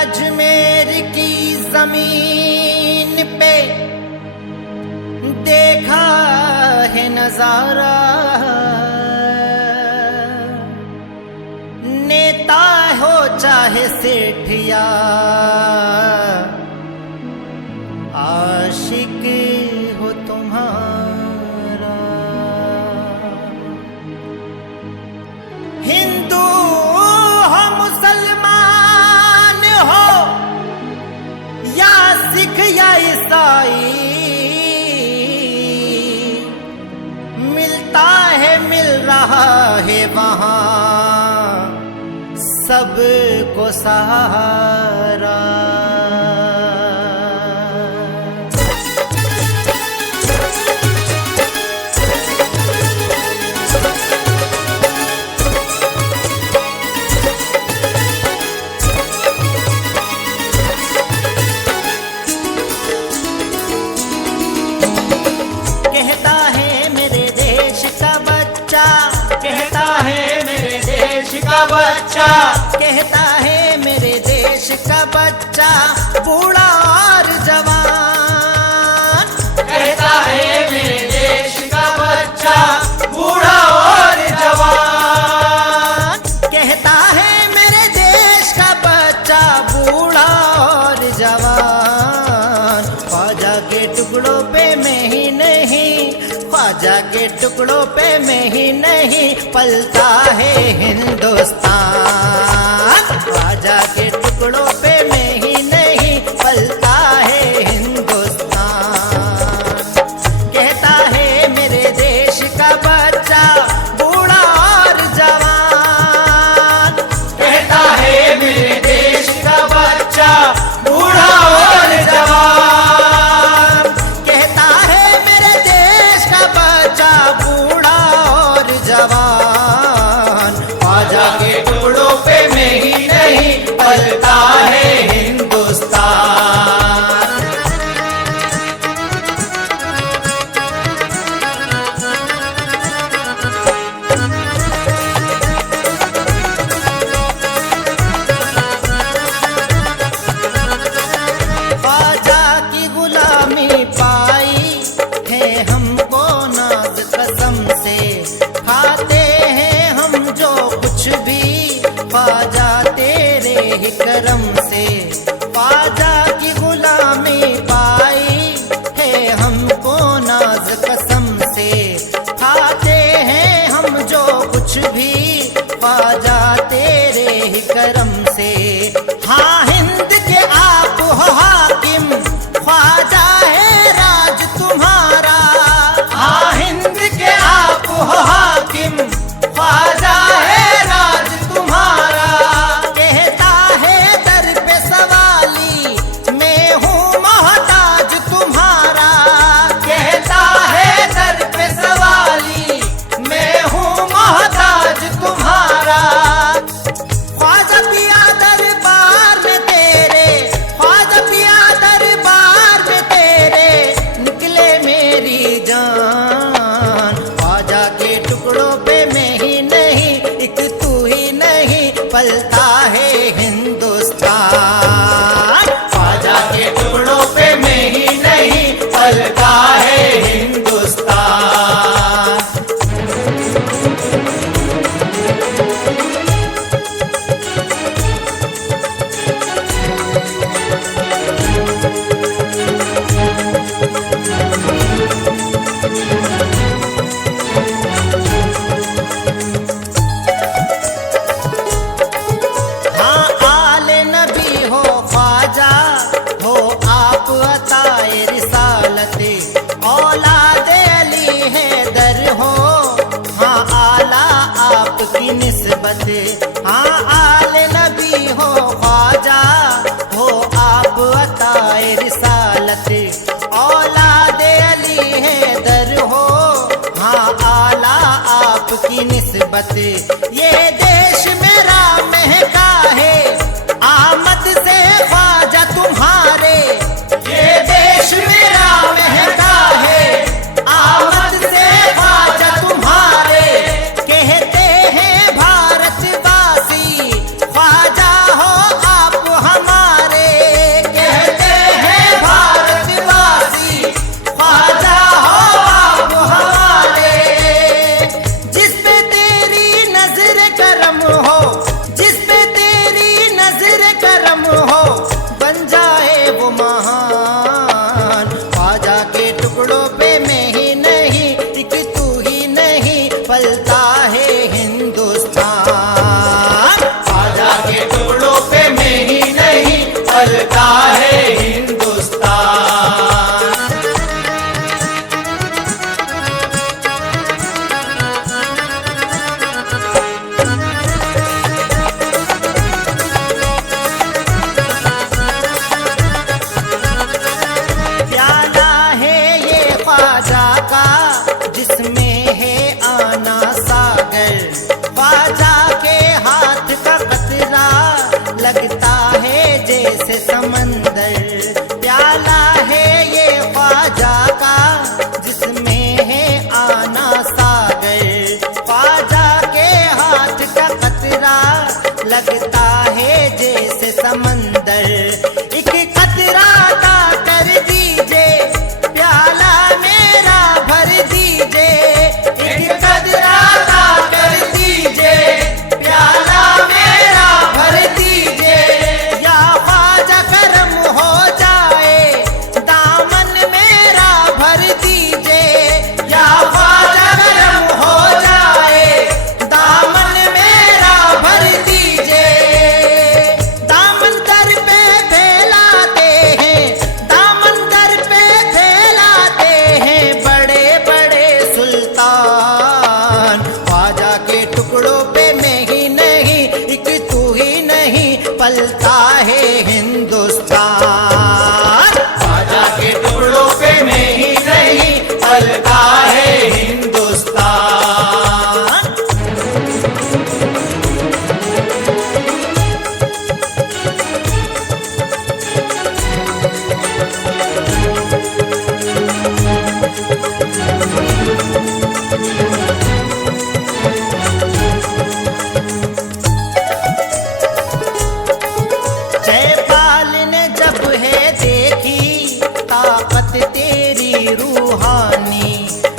अजमेर की जमीन पे देखा है नजारा, नेता हो चाहे सेठिया, आशिक हो तुम्हारा। हिंदू हो मुसलमान हो या सिख या ईसाई, मिलता है मिल रहा है वहां सबको सहारा। कहता है मेरे देश का बच्चा, कहता है मेरे देश का बच्चा, कहता है मेरे देश का बच्चा, बूढ़ा और जवान। कहता है मेरे देश का बच्चा, बूढ़ा और जवान। कहता है मेरे देश का बच्चा, बूढ़ा और जवान। ख्वाजा के टुकड़ों पे मैं ही नहीं, ख्वाजा के टुकड़ों पे मैं ही नहीं, पलता है हिंदुस्तान। ख्वाजा के टुकड़ों पे मैं ही नहीं, पलता है हिंदुस्तान। कहता है मेरे देश का बच्चा, बूढ़ा और जवान। कहता है मेरे देश का बच्चा, बूढ़ा और जवान। कहता है मेरे देश का बच्चा, बूढ़ा और जवान। ख्वाजा के टुकड़ों पे मैं ही नहीं, पलता है हिंदुस्तान। ख्वाजा की गुलामी पाई है हमको नाज कसम से, खाते हैं हम जो कुछ भी ख्वाजा तेरे ही करम से। ख्वाजा की गुलामी पाई है हमको नाज कसम से, खाते हैं हम जो कुछ भी ख्वाजा तेरे ही करम से। हाँ हिंद के आप हो हाकिम, ख्वाजा है राज तुम्हारा। हाँ हिंद के आप हो हाकिम, ख्वाजा है राज तुम्हारा। कहता है दर पे सवाली, मैं हूँ मोहताज तुम्हारा। कहता है दर पे सवाली, मैं हूँ मोहताज तुम्हारा। ख्वाजा पिया दरबार में तेरे, ख्वाजा पिया दरबार में तेरे, निकले मेरी जान। ख्वाजा के टुकड़ों पे मैं ही नहीं, एक तू ही नहीं, पलता है हिंदुस्तान। ख्वाजा के टुकड़ों पे मैं ही नहीं, पलता है हिंदुस्तान। हाँ आले नबी हो ख्वाजा, हो आप अताए रिसालते, औलादे अली है दर हो, हाँ आला आपकी निस्बत। हाँ आले नबी हो ख्वाजा, हो आप अताए रिसालते, औलादे अली है दर हो, हाँ आला आपकी निस्बत। ये देश मेरा महका है आमद से ख्वाजा तुम्हारे। ये देश मेरा महका है, आमद से ख्वाजा तुम्हारे। पलता है हिंदुस्तान। ख्वाजा के टुकड़ों पे मैं ही नहीं पलता है हिंदुस्तान। प्याला है ये ख्वाजा का जिसमें है आना सागर, ख्वाजा के हाथ का कतरा लगता है जैसे समंदर। प्याला है ये ख्वाजा का जिसमें है आना सागर, ख्वाजा के हाथ का कतरा लगता है जैसे समंदर। एक कतरा अता कर दीजिए, प्याला मेरा भर दीजिए। एक कतरा अता कर दीजिए, प्याला मेरा भर दीजिए। या ख्वाजा करम हो जाए, दामन मेरा भर दीजिए। या ख्वाजा करम हो जाए, दामन मेरा भर दीजिए। दामन दर पे फैलाते हैं, दामन दर पे फैलाते हैं बड़े बड़े सुल्तान। ख्वाजा के टुकड़ों पे मैं ही नहीं, एक तू ही नहीं, पलता है हिंदुस्तान। ख्वाजा के टुकड़ों पे मैं ही नहीं पलता है हिंदुस्तान। जयपाल ने जब है देखी ताकत तेरी रूहानी,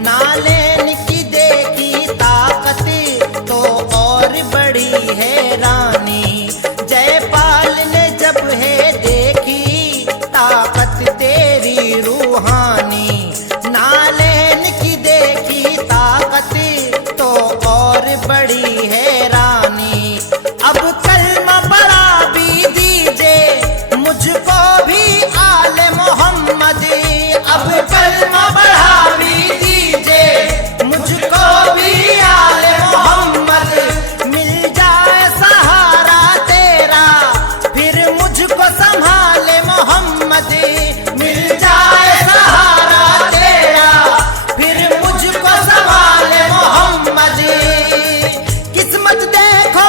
नालेन की देखी ताकत तो और बड़ी हैरानी। जयपाल ने जब है देखी ताकत तेरी रूहानी, नालेन की देखी ताकत तो और बड़ी हैरानी। अब कलमा बड़ा भी दीजिए मुझको भी आले मोहम्मद। अब कलमा बढ़ा भी दीजिए मुझको भी आले मोहम्मद। मिल जाए सहारा तेरा फिर मुझको संभाले मोहम्मद। मिल जाए सहारा तेरा फिर मुझको संभाले मोहम्मद। किस्मत देखो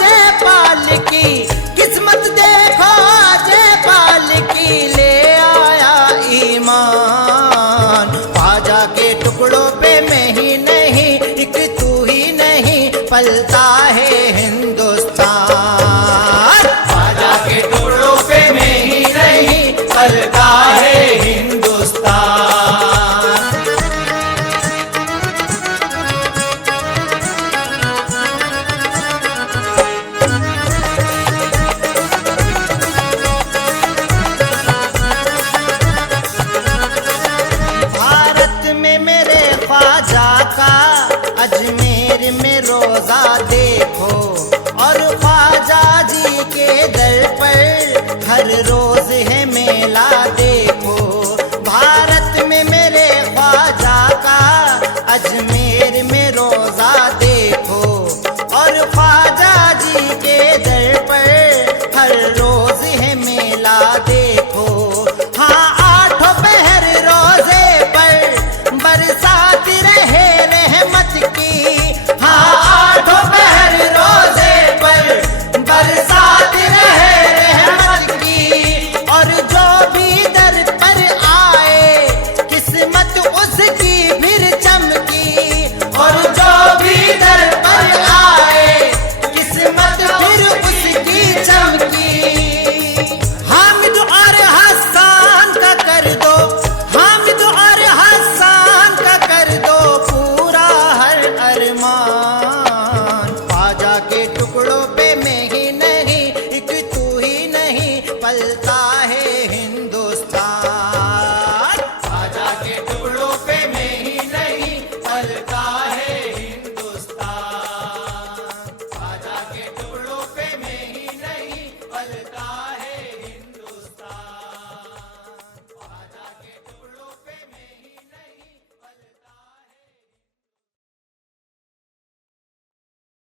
जयपाल की, किस्मत देखो जयपाल की, ले आया ईमान। ख्वाजा के टुकड़ों पे मैं ही नहीं, एक तू ही नहीं, पलता है हिंदुस्तान।